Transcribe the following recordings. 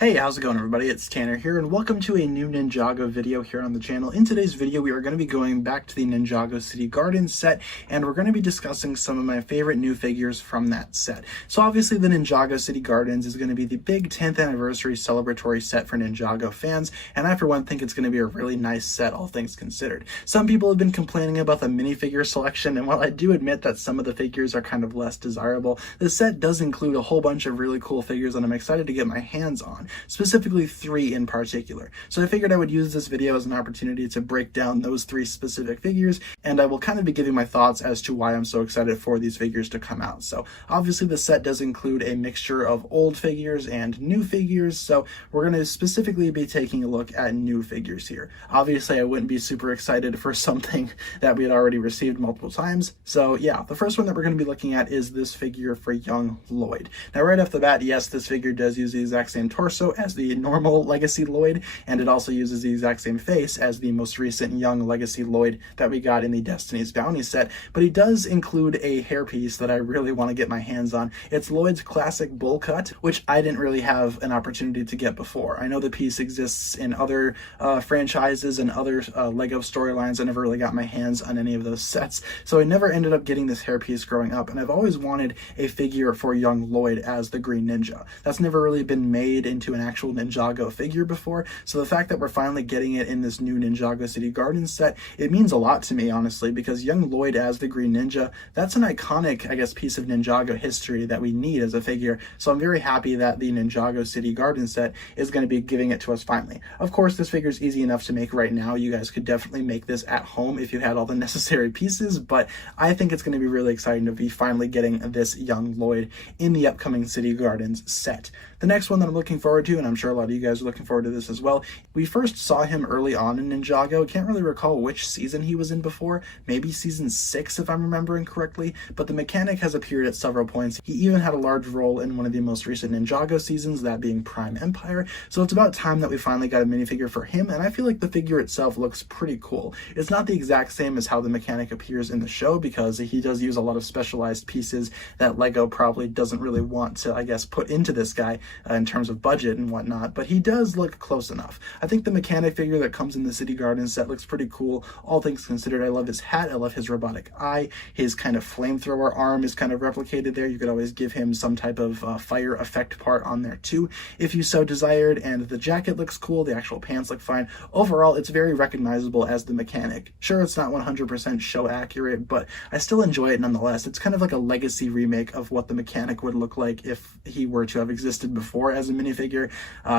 Hey, how's it going everybody? It's Tanner here and welcome to a new Ninjago video here on the channel. In today's video, we are going to be going back to the Ninjago City Gardens set and we're going to be discussing some of my favorite new figures from that set. So obviously the Ninjago City Gardens is going to be the big 10th anniversary celebratory set for Ninjago fans, and I for one think it's going to be a really nice set, all things considered. Some people have been complaining about the minifigure selection, and while I do admit that some of the figures are kind of less desirable, the set does include a whole bunch of really cool figures that I'm excited to get my hands on. Specifically 3 in particular. So I figured I would use this video as an opportunity to break down those 3 specific figures, and I will kind of be giving my thoughts as to why I'm so excited for these figures to come out. So obviously the set does include a mixture of old figures and new figures, so we're going to specifically be taking a look at new figures here. Obviously I wouldn't be super excited for something that we had already received multiple times. So yeah, the first one that we're going to be looking at is this figure for young Lloyd. Now right off the bat, yes, this figure does use the exact same torso as the normal Legacy Lloyd, and it also uses the exact same face as the most recent young Legacy Lloyd that we got in the Destiny's Bounty set, but he does include a hairpiece that I really want to get my hands on. It's Lloyd's classic bowl cut, which I didn't really have an opportunity to get before. I know the piece exists in other franchises and other Lego storylines. I never really got my hands on any of those sets, so I never ended up getting this hairpiece growing up, and I've always wanted a figure for young Lloyd as the Green Ninja. That's never really been made into an actual Ninjago figure before, so the fact that we're finally getting it in this new Ninjago City Gardens set, it means a lot to me, honestly, because young Lloyd as the Green Ninja, that's an iconic, I guess, piece of Ninjago history that we need as a figure, so I'm very happy that the Ninjago City Gardens set is going to be giving it to us finally. Of course, this figure is easy enough to make right now. You guys could definitely make this at home if you had all the necessary pieces, but I think it's going to be really exciting to be finally getting this young Lloyd in the upcoming City Gardens set. The next one that I'm looking forward to, and I'm sure a lot of you guys are looking forward to this as well, we first saw him early on in Ninjago. Can't really recall which season he was in before, maybe season 6 if I'm remembering correctly, but the mechanic has appeared at several points. He even had a large role in one of the most recent Ninjago seasons, that being Prime Empire, so it's about time that we finally got a minifigure for him, and I feel like the figure itself looks pretty cool. It's not the exact same as how the mechanic appears in the show, because he does use a lot of specialized pieces that Lego probably doesn't really want to, I guess, put into this guy in terms of budget and whatnot, but he does look close enough. I think the mechanic figure that comes in the City Gardens set looks pretty cool, all things considered. I love his hat, I love his robotic eye, his kind of flamethrower arm is kind of replicated there. You could always give him some type of fire effect part on there too, if you so desired, and the jacket looks cool, the actual pants look fine. Overall, it's very recognizable as the mechanic. Sure, it's not 100% show accurate, but I still enjoy it nonetheless. It's kind of like a legacy remake of what the mechanic would look like if he were to have existed before as a minifigure.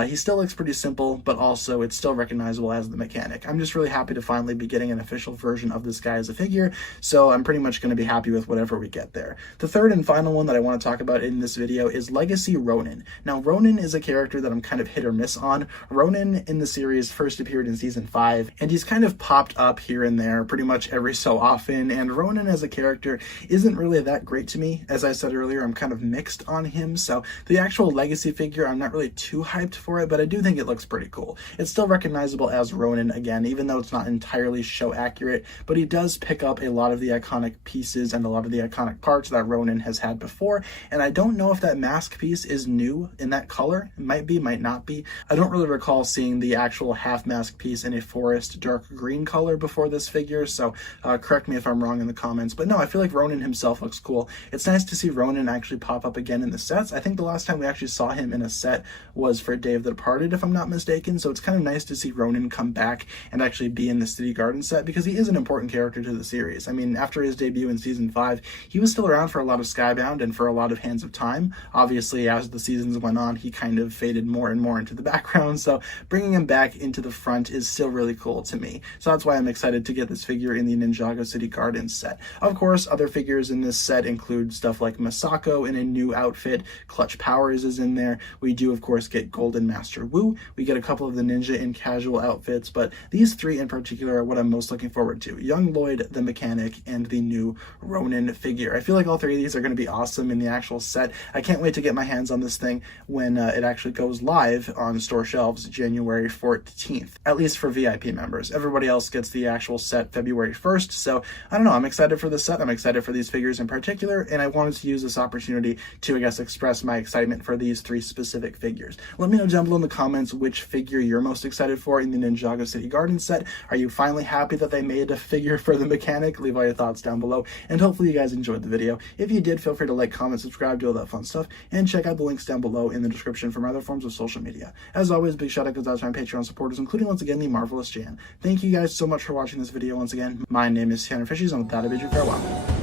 He still looks pretty simple, but also it's still recognizable as the mechanic. I'm just really happy to finally be getting an official version of this guy as a figure, so I'm pretty much going to be happy with whatever we get there. The third and final one that I want to talk about in this video is Legacy Ronin. Now, Ronin is a character that I'm kind of hit or miss on. Ronin in the series first appeared in season 5, and he's kind of popped up here and there pretty much every so often, and Ronin as a character isn't really that great to me. As I said earlier, I'm kind of mixed on him, so the actual Legacy figure, I'm not really too hyped for it, but I do think it looks pretty cool. It's still recognizable as Ronin again, even though it's not entirely show accurate, but he does pick up a lot of the iconic pieces and a lot of the iconic parts that Ronin has had before, and I don't know if that mask piece is new in that color. It might be, might not be. I don't really recall seeing the actual half mask piece in a forest dark green color before this figure, so correct me if I'm wrong in the comments, but no, I feel like Ronin himself looks cool. It's nice to see Ronin actually pop up again in the sets. I think the last time we actually saw him in a set was for Day of the Departed, if I'm not mistaken, so it's kind of nice to see Ronin come back and actually be in the City Garden set, because he is an important character to the series. I mean, after his debut in season 5, he was still around for a lot of Skybound and for a lot of Hands of Time. Obviously, as the seasons went on, he kind of faded more and more into the background, so bringing him back into the front is still really cool to me. So that's why I'm excited to get this figure in the Ninjago City Gardens set. Of course, other figures in this set include stuff like Masako in a new outfit, Clutch Powers is in there, we do of course get Golden Master Wu, we get a couple of the ninja in casual outfits, but these 3 in particular are what I'm most looking forward to. Young Lloyd, the mechanic, and the new Ronin figure. I feel like all 3 of these are going to be awesome in the actual set. I can't wait to get my hands on this thing when it actually goes live on store shelves January 14th, at least for VIP members. Everybody else gets the actual set February 1st, so I don't know, I'm excited for this set, I'm excited for these figures in particular, and I wanted to use this opportunity to, I guess, express my excitement for these 3 specific figures. minifigures. Let me know down below in the comments which figure you're most excited for in the Ninjago City Garden set. Are you finally happy that they made a figure for the mechanic? Leave all your thoughts down below, and hopefully you guys enjoyed the video. If you did, feel free to like, comment, subscribe, do all that fun stuff, and check out the links down below in the description for my other forms of social media. As always, big shout out goes out to my Patreon supporters, including once again the marvelous Jan. Thank you guys so much for watching this video once again. My name is TannerFishies, and with that I bid you farewell.